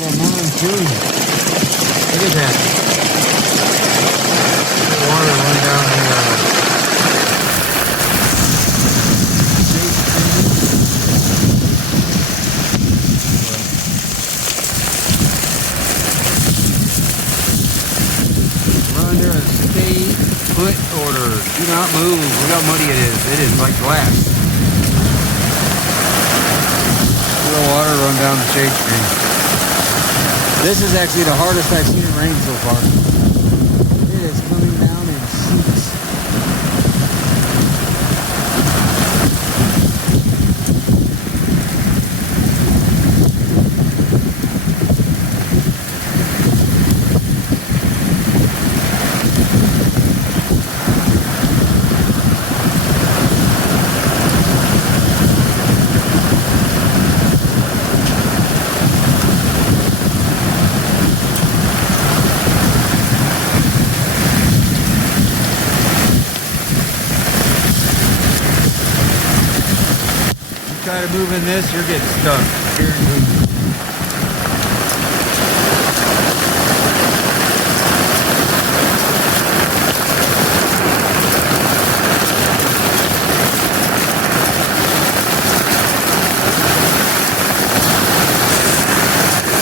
of a monsoon. Look at that. The water run down the we're under a stay put order. Do not move. Look how muddy it is. It is like glass. The water run down the shade stream. This is actually the hardest I've seen it rain so far. It is coming down in sheets. Try to move in this, you're getting stuck. Guaranteed.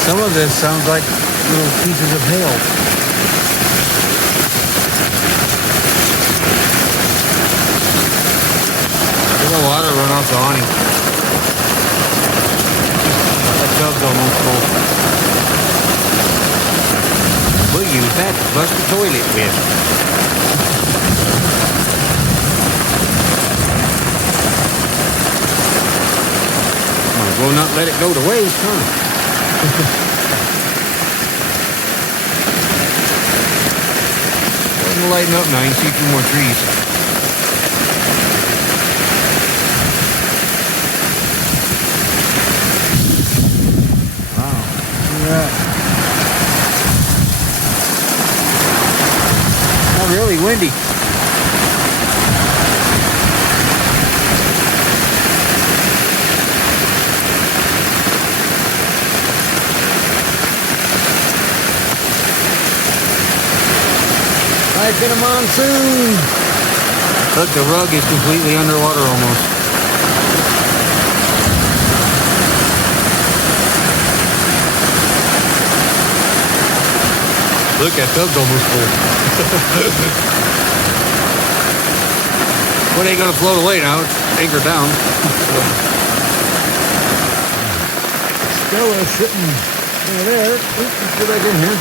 Some of this sounds like little pieces of hail. Look at the water run off the awning. Tub's almost full. We'll use that to flush the toilet with. Might as well not let it go to waste, huh? Starting to lighten up now. You can see a few more trees. Not really windy. Like in a monsoon. Look, the rug is completely underwater almost. Look, that tub's almost full. Well, it ain't gonna float away now. It's anchored down. Stella sitting over there. Oops, let's get back in here.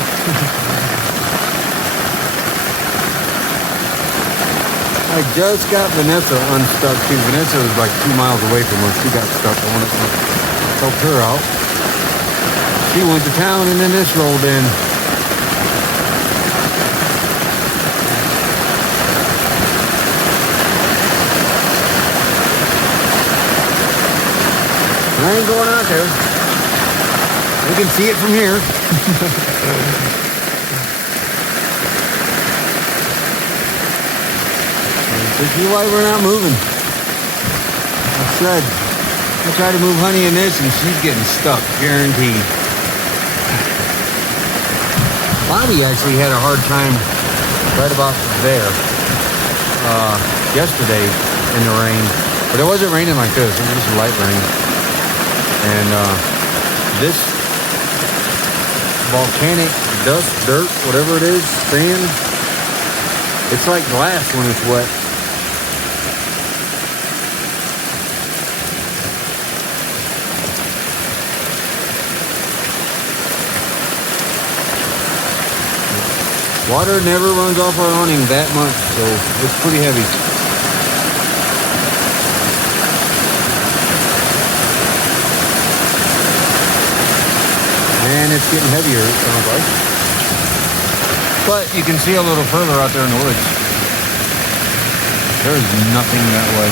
I just got Vanessa unstuck too. Vanessa was like 2 miles away from us. She got stuck. I wanted to help her out. She went to town and then this rolled in. I ain't going out there. We can see it from here. This is why we're not moving. I said, I tried to move Honey in this and she's getting stuck, guaranteed. Bobby actually had a hard time right about there yesterday in the rain. But it wasn't raining like this. It was just light rain. And this volcanic dust, dirt, whatever it is, sand, it's like glass when it's wet. Water never runs off our awning that much, so it's pretty heavy. And it's getting heavier, it sounds like. But you can see a little further out there in the woods. There's nothing that way.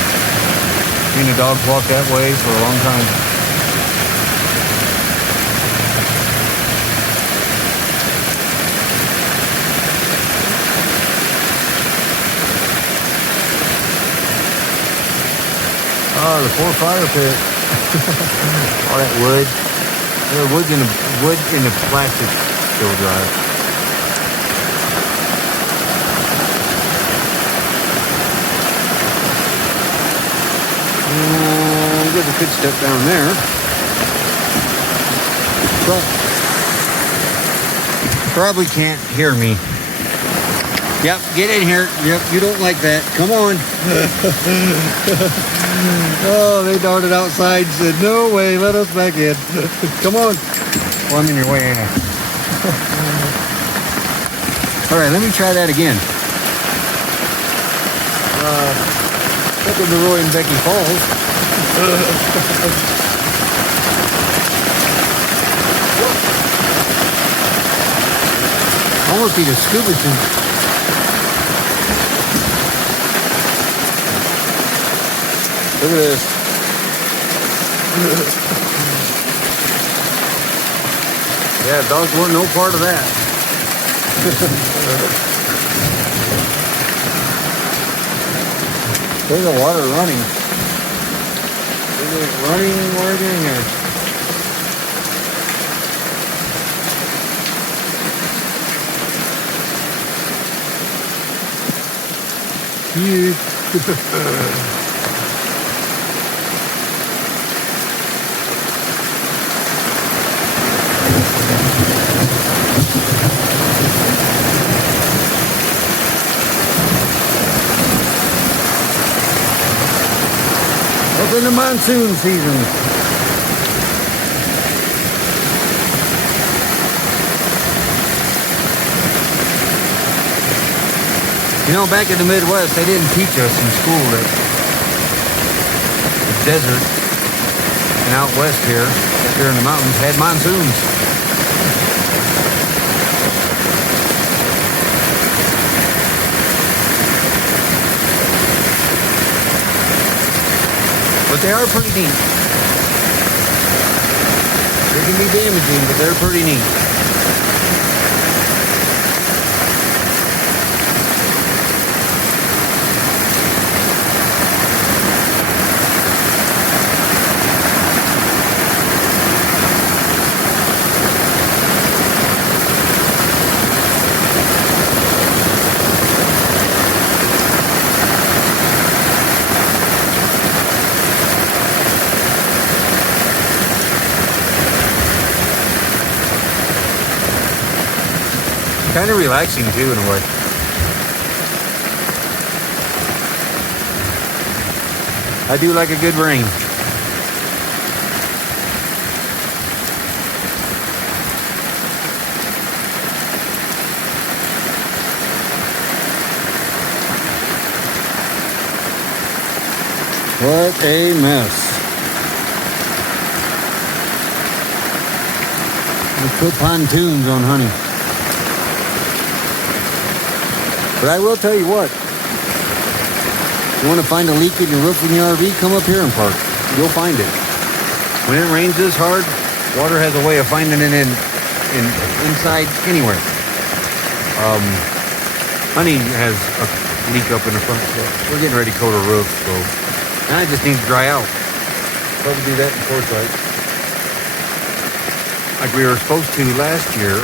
Seen the dogs walk that way for a long time. Oh, the poor fire pit. All that wood. The wood in the plastic still dry. There's a good step down there. But probably can't hear me. Yep, get in here. Yep, you don't like that. Come on. Oh, they darted outside and said, no way, let us back in. Come on. Well, I'm in your way, ain't I? All right, let me try that again. Welcome to Roy and Becky Falls. Almost need a scuba suit. Look at this. Yeah, dogs want no part of that. There's the water running. It is running right in here. Up in the monsoon season. You know, back in the Midwest, they didn't teach us in school that the desert and out west here, up here in the mountains, had monsoons. But they are pretty neat. They can be damaging, but they're pretty neat. Kind of relaxing too, in a way. I do like a good rain. What a mess. We put pontoons on honey. But I will tell you what, you want to find a leak in your roof in your RV, come up here and park. You'll find it. When it rains this hard, water has a way of finding it inside anywhere. Honey has a leak up in the front, so we're getting ready to coat our roof, so now I just need to dry out. Probably do that in Forsyth. Like we were supposed to last year.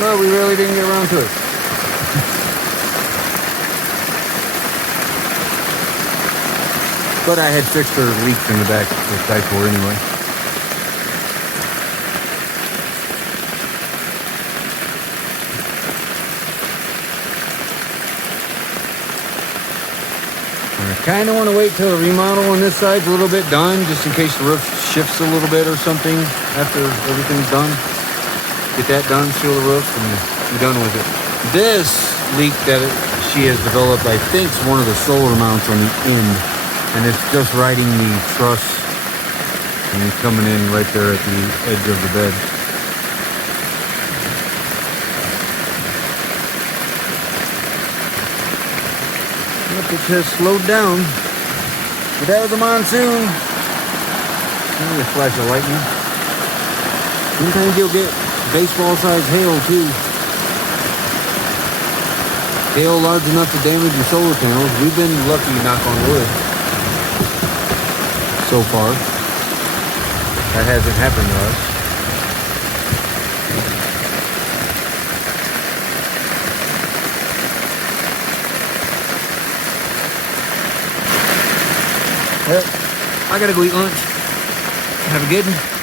Well, we really didn't get around to it. But I had fixed the leaks in the back with Dicor anyway. I kind of want to wait till the remodel on this side's a little bit done, just in case the roof shifts a little bit or something after everything's done. Get that done, seal the roof, and be done with it. This leak that she has developed, I think, is one of the solar mounts on the end, and it's just riding the truss and coming in right there at the edge of the bed. Look, it has slowed down. Get out of the monsoon. Maybe a flash of lightning. Sometimes you'll get baseball-sized hail, too. Hail large enough to damage your solar panels. We've been lucky, knock on wood. so far. That hasn't happened to us. Well, I gotta go eat lunch. Have a good one.